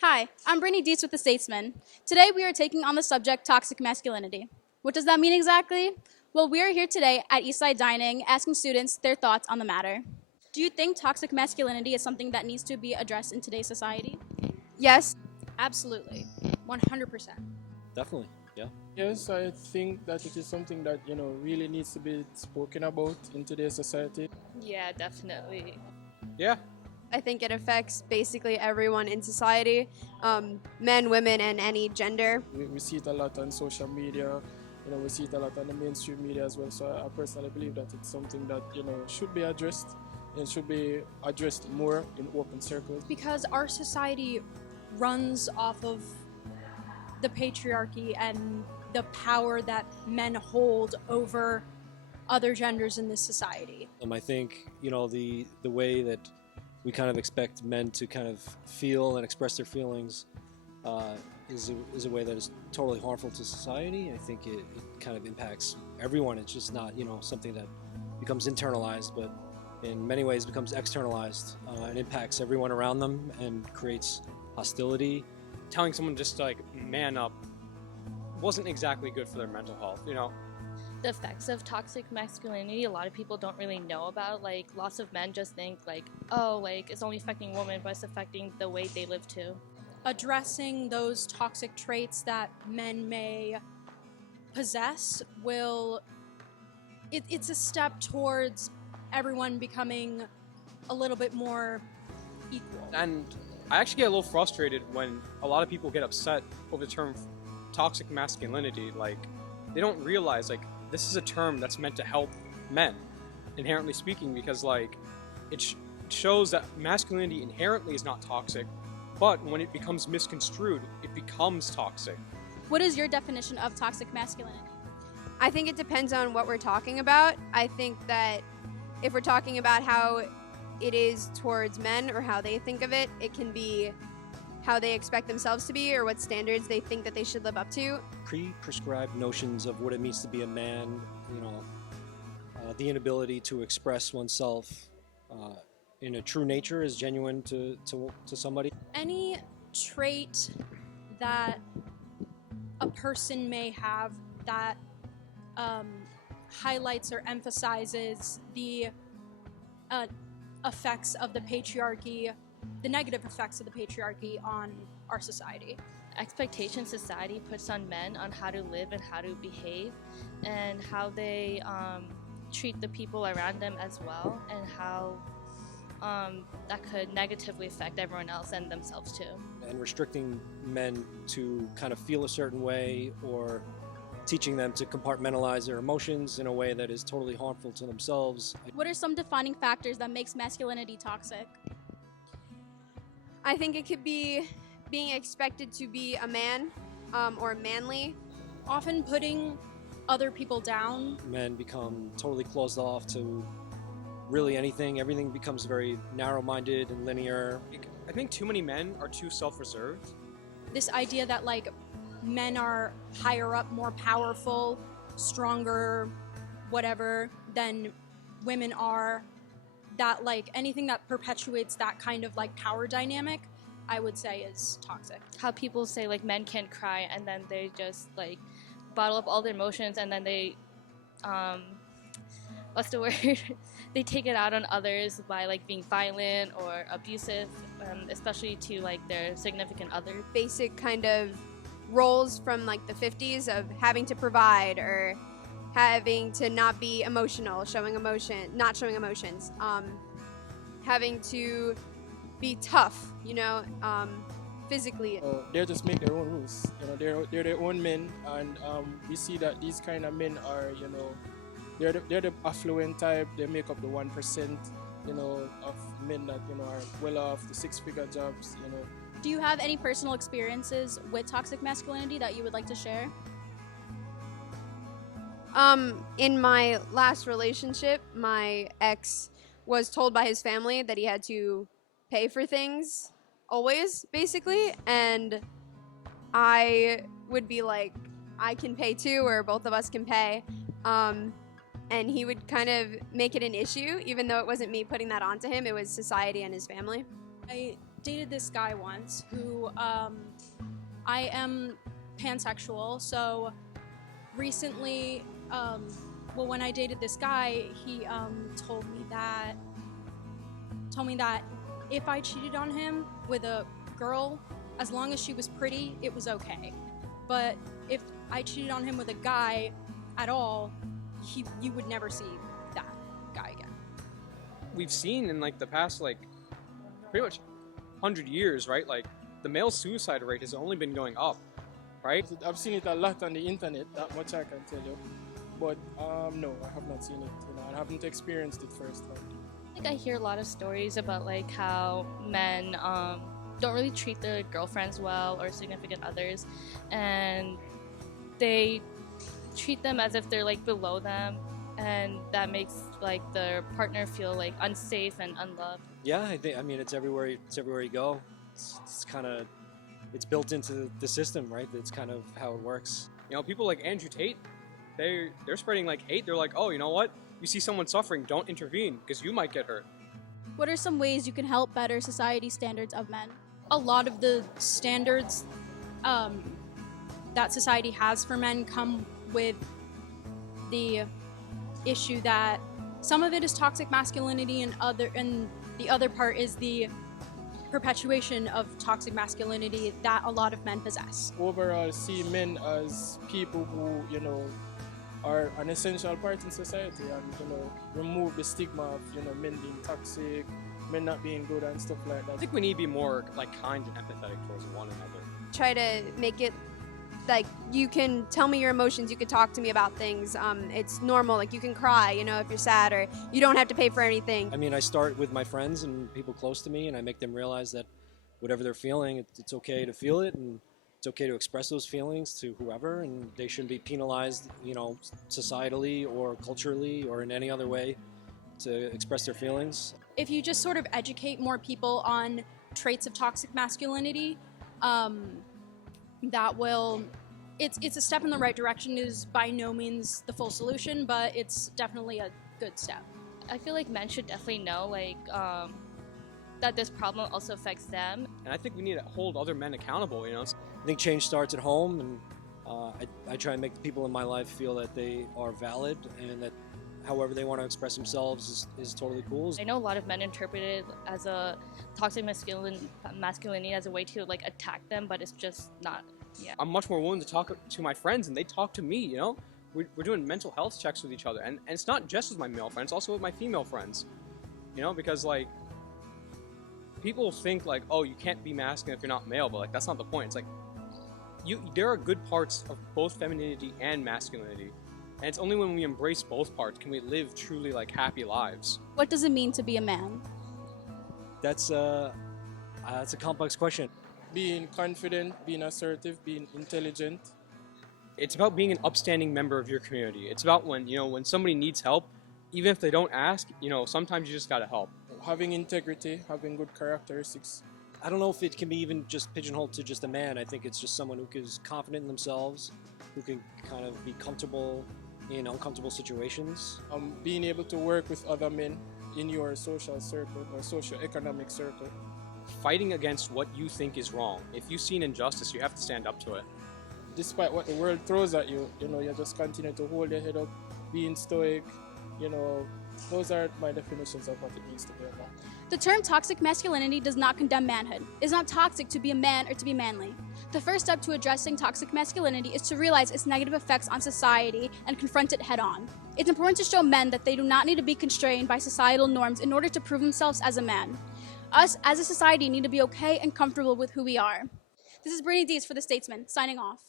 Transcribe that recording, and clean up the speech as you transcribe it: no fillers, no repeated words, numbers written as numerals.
Hi, I'm Brittney Dietz with The Statesman. Today we are taking on the subject toxic masculinity. What does that mean exactly? Well, we are here today at Eastside Dining asking students their thoughts on the matter. Do you think toxic masculinity is something that needs to be addressed in today's society? Yes. Absolutely. 100%. Definitely, yeah. Yes, I think that it is something that really needs to be spoken about in today's society. Yeah, definitely. Yeah. I think it affects basically everyone in society, men, women, and any gender. We see it a lot on social media. We see it a lot on the mainstream media as well. So I personally believe that it's something that should be addressed and should be addressed more in open circles. Because our society runs off of the patriarchy and the power that men hold over other genders in this society. I think the way that we kind of expect men to kind of feel and express their feelings is a way that is totally harmful to society. I think it kind of impacts everyone. It's just not something that becomes internalized, but in many ways becomes externalized and impacts everyone around them and creates hostility. Telling someone just to man up wasn't exactly good for their mental health, The effects of toxic masculinity, a lot of people don't really know about. Lots of men just think it's only affecting women, but it's affecting the way they live too. Addressing those toxic traits that men may possess it's a step towards everyone becoming a little bit more equal. And I actually get a little frustrated when a lot of people get upset over the term toxic masculinity. They don't realize this is a term that's meant to help men, inherently speaking, because it shows that masculinity inherently is not toxic, but when it becomes misconstrued, it becomes toxic. What is your definition of toxic masculinity? I think it depends on what we're talking about. I think that if we're talking about how it is towards men or how they think of it, it can be how they expect themselves to be or what standards they think that they should live up to. Pre-prescribed notions of what it means to be a man, the inability to express oneself in a true nature is genuine to somebody. Any trait that a person may have that highlights or emphasizes the effects of the patriarchy, the negative effects of the patriarchy on our society. Expectation society puts on men on how to live and how to behave and how they treat the people around them as well, and how that could negatively affect everyone else and themselves too. And restricting men to kind of feel a certain way or teaching them to compartmentalize their emotions in a way that is totally harmful to themselves. What are some defining factors that makes masculinity toxic? I think it could be being expected to be a man or manly. Often putting other people down. Men become totally closed off to really anything. Everything becomes very narrow-minded and linear. I think too many men are too self-reserved. This idea that men are higher up, more powerful, stronger, whatever, than women are. That anything that perpetuates that kind of power dynamic, I would say is toxic. How people say men can't cry, and then they just bottle up all their emotions, and then they what's the word? They take it out on others by being violent or abusive, especially to their significant other. Basic kind of roles from the 50s of having to provide or having to not be emotional, not showing emotions, having to be tough, physically. They just make their own rules. They're their own men, and we see that these kind of men are, they're the affluent type. They make up the 1%, of men that are well off, the six-figure jobs. Do you have any personal experiences with toxic masculinity that you would like to share? In my last relationship, my ex was told by his family that he had to pay for things always, basically, and I would be like, I can pay too, or both of us can pay, and he would kind of make it an issue, even though it wasn't me putting that onto him, it was society and his family. I dated this guy once who I am pansexual, so recently, when I dated this guy, he told me that if I cheated on him with a girl, as long as she was pretty, it was okay. But if I cheated on him with a guy at all, you would never see that guy again. We've seen in like the past like pretty much 100 years, right? Like the male suicide rate has only been going up, right? I've seen it a lot on the internet, that much I can tell you. But no, I have not seen it. I haven't experienced it firsthand. I hear a lot of stories about like how men don't really treat their girlfriends well or significant others, and they treat them as if they're like below them, and that makes like their partner feel like unsafe and unloved. Yeah, I mean, it's everywhere. It's everywhere you go. It's kind of, it's built into the system, right? That's kind of how it works. People like Andrew Tate, they're spreading like hate. They're like, oh, you know what? You see someone suffering, don't intervene because you might get hurt. What are some ways you can help better society standards of men? A lot of the standards that society has for men come with the issue that some of it is toxic masculinity and the other part is the perpetuation of toxic masculinity that a lot of men possess. Overall, see men as people who, are an essential part in society, and remove the stigma of men being toxic, men not being good and stuff like that. I think we need to be more like kind and empathetic towards one another. Try to make it like you can tell me your emotions, you could talk to me about things. It's normal, like you can cry, if you're sad, or you don't have to pay for anything. I mean, I start with my friends and people close to me, and I make them realize that whatever they're feeling, it's okay to feel it, and it's okay to express those feelings to whoever, and they shouldn't be penalized, societally or culturally or in any other way to express their feelings. If you just sort of educate more people on traits of toxic masculinity, that will, it's a step in the right direction. It is by no means the full solution, but it's definitely a good step. I feel like men should definitely know that this problem also affects them. And I think we need to hold other men accountable, I think change starts at home, and I try and make the people in my life feel that they are valid and that however they want to express themselves is totally cool. I know a lot of men interpret it as a toxic masculinity as a way to like attack them, but it's just not. Yeah. I'm much more willing to talk to my friends, and they talk to me, We're doing mental health checks with each other, and it's not just with my male friends, also with my female friends, because like people think like, oh, you can't be masculine if you're not male, but like that's not the point. It's like there are good parts of both femininity and masculinity, and it's only when we embrace both parts can we live truly like happy lives. What does it mean to be a man? That's a complex question. Being confident, being assertive, being intelligent. It's about being an upstanding member of your community. It's about when somebody needs help, even if they don't ask, sometimes you just gotta help. Having integrity, having good characteristics. I don't know if it can be even just pigeonholed to just a man. I think it's just someone who is confident in themselves, who can kind of be comfortable in uncomfortable situations. Being able to work with other men in your social circle or socio-economic circle. Fighting against what you think is wrong. If you see an injustice, you have to stand up to it. Despite what the world throws at you, you just continue to hold your head up, being stoic, those are my definitions of what it means to be a man. The term toxic masculinity does not condemn manhood. It's not toxic to be a man or to be manly. The first step to addressing toxic masculinity is to realize its negative effects on society and confront it head on. It's important to show men that they do not need to be constrained by societal norms in order to prove themselves as a man. Us, as a society, need to be okay and comfortable with who we are. This is Brittney Dietz for The Statesman, signing off.